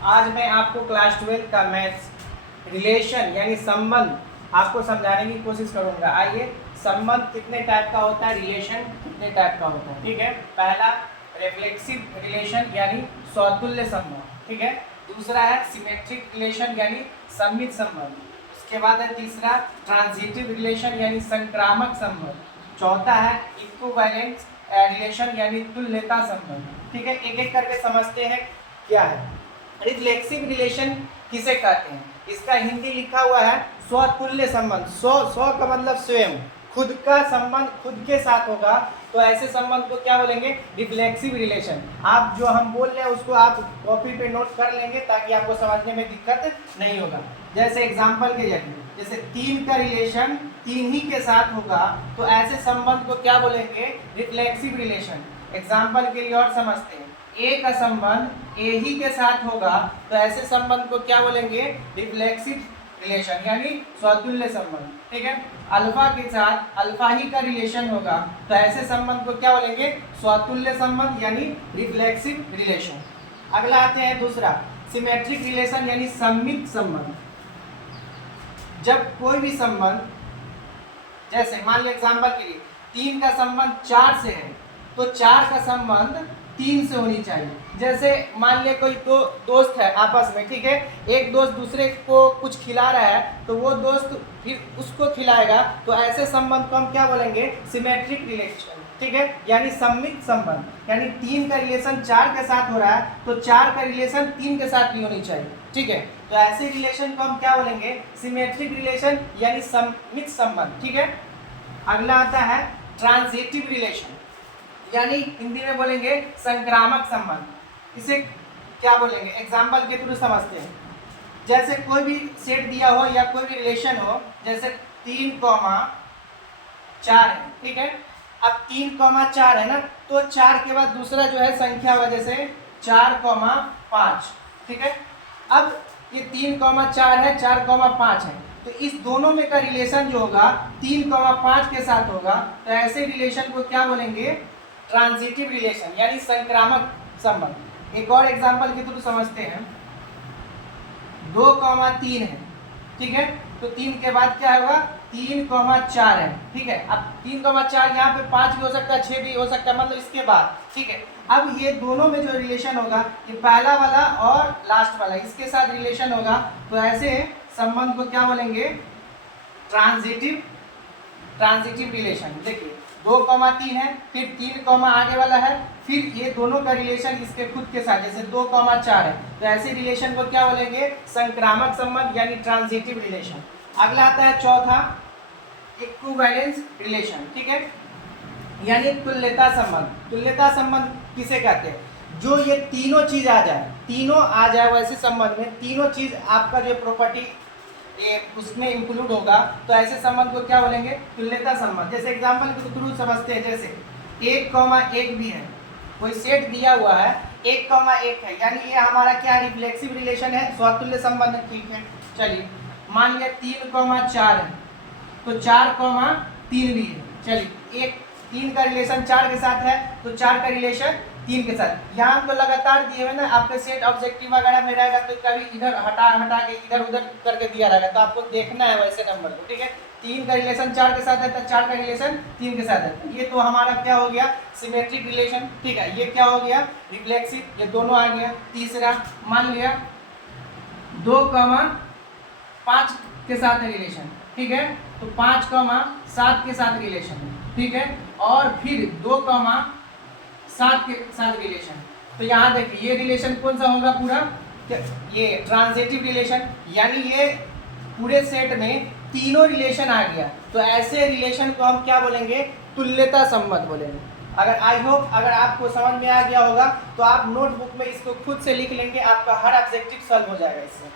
आज मैं आपको क्लास 12 का मैथ्स रिलेशन यानी संबंध आपको समझाने की कोशिश करूंगा। आइए, संबंध कितने टाइप का होता है, रिलेशन कितने टाइप का होता है। ठीक है, पहला रिफ्लेक्सिव रिलेशन यानी सौतुल्य संबंध। ठीक है, दूसरा है सिमेट्रिक रिलेशन यानी सममित संबंध। उसके बाद है तीसरा ट्रांजिटिव रिलेशन यानी संक्रामक संबंध। चौथा है इक्विवेलेंस रिलेशन यानी तुल्यता संबंध। ठीक है, एक एक करके समझते हैं क्या है। रिफ्लेक्सिव रिलेशन किसे कहते हैं, इसका हिंदी लिखा हुआ है स्वतुल्य संबंध। स्व का मतलब स्वयं, खुद का संबंध खुद के साथ होगा तो ऐसे संबंध को क्या बोलेंगे, रिफ्लेक्सिव रिलेशन। आप जो हम बोल रहे हैं उसको आप कॉपी पे नोट कर लेंगे ताकि आपको समझने में दिक्कत नहीं होगा। जैसे एग्जांपल के जरिए, जैसे तीन का रिलेशन तीन ही के साथ होगा तो ऐसे संबंध को क्या बोलेंगे, रिफ्लेक्सिव रिलेशन। एग्जांपल के लिए और समझते हैं, ए का संबंध ए ही के साथ होगा तो ऐसे संबंध को क्या बोलेंगे, रिफ्लेक्सिव रिलेशन यानी स्वतुल्य संबंध। ठीक है, अल्फा के साथ अल्फा ही का रिलेशन होगा तो ऐसे संबंध को क्या बोलेंगे, स्वतुल्य संबंध यानी रिफ्लेक्सिव रिलेशन। अगला आते हैं दूसरा सिमेट्रिक रिलेशन यानी सममित संबंध। जब कोई भी संबंध, जैसे मान लो एग्जांपल के लिए तीन का संबंध चार से है तो चार का संबंध तीन से होनी चाहिए। जैसे मान ले कोई दो दोस्त है आपस में, ठीक है, एक दोस्त दूसरे को कुछ खिला रहा है तो वो दोस्त फिर उसको खिलाएगा तो ऐसे संबंध को हम क्या बोलेंगे, सिमेट्रिक रिलेशन। ठीक है, यानी सममित संबंध, यानी तीन का रिलेशन चार के साथ हो रहा है तो चार का रिलेशन तीन के साथ भी होनी चाहिए। ठीक है, तो ऐसे रिलेशन को हम क्या बोलेंगे, सिमेट्रिक रिलेशन यानी सममित संबंध। ठीक है, अगला आता है ट्रांजिटिव रिलेशन यानी हिंदी में बोलेंगे संक्रामक संबंध। इसे क्या बोलेंगे, एग्जाम्पल के थ्रू समझते हैं। जैसे कोई भी सेट दिया हो या कोई भी रिलेशन हो, जैसे 3,4 है। ठीक है, अब 3,4 है ना, तो 4 के बाद दूसरा जो है संख्या होगा, जैसे 4,5। ठीक है, अब ये 3,4 है, 4,5 है तो इस दोनों में का रिलेशन जो होगा 3,5 के साथ होगा तो ऐसे रिलेशन को क्या बोलेंगे, ट्रांजिटिव रिलेशन यानी संक्रामक संबंध। एक और एग्जांपल के थ्रू समझते हैं, 2,3 है। ठीक है, तो 3 के बाद क्या होगा, 3,4 है। ठीक है, अब 3,4 यहाँ पे 5 भी हो सकता है, 6 भी हो सकता है, मतलब इसके बाद। ठीक है, अब ये दोनों में जो रिलेशन होगा, ये पहला वाला और लास्ट वाला इसके साथ रिलेशन होगा तो ऐसे संबंध को क्या बोलेंगे, ट्रांजिटिव रिलेशन। देखिए 2,3 है, फिर 3, आगे वाला है, फिर ये दोनों का रिलेशन इसके खुद के साथ, जैसे 2,4 है तो ऐसे रिलेशन को क्या बोलेंगे, संक्रामक संबंध यानी ट्रांजिटिव रिलेशन। अगला आता है चौथा इक्विवेलेंस रिलेशन। ठीक है, यानी तुल्यता संबंध। तुल्यता संबंध किसे कहते हैं, जो ये तीनों चीज आ जाए वैसे संबंध में, तीनों चीज आपका जो प्रॉपर्टी उसमें इंक्लूड होगा तो ऐसे संबंध को क्या बोलेंगे, तुल्यता संबंध। जैसे एग्जांपल के थ्रू समझते हैं, जैसे 1,1 भी है, कोई सेट दिया हुआ है 1,1 है, यानी ये हमारा क्या रिफ्लेक्सिव रिलेशन है, स्वतुल्य संबंध। ठीक है, चलिए मान लिया 3,4 है तो 4,3 भी है। चलिए एक 3 का रिलेशन 4 के साथ है तो 4 का रिलेशन 3 के साथ। यहाँ तो लगातार दिए हुए ना, आपके सेट ऑब्जेक्टिव वगैरह में रहेगा तो कभी इधर हटा के इधर उधर करके दिया रहेगा तो आपको देखना है वैसे नंबर को। ठीक है, 3 का रिलेशन 4 के साथ है तो 4 का रिलेशन 3 के साथ है, ये तो हमारा क्या हो गया, सिमेट्रिक रिलेशन। ठीक है, ये क्या हो गया, रिफ्लेक्सिव, ये दोनों आ गया। तीसरा मान लिया 2,5 के साथ है रिलेशन। ठीक है, तो 5,7 के साथ रिलेशन है। ठीक है, और फिर 2,7 के साथ रिलेशन। तो यहाँ देखिए ये रिलेशन कौन सा होगा, पूरा ये ट्रांजिटिव रिलेशन, यानी ये पूरे सेट में तीनों रिलेशन आ गया तो ऐसे रिलेशन को हम क्या बोलेंगे, तुल्यता संबंध बोलेंगे। अगर आई होप अगर आपको समझ में आ गया होगा तो आप नोटबुक में इसको खुद से लिख लेंगे, आपका हर ऑब्जेक्टिव सॉल्व हो जाएगा इससे।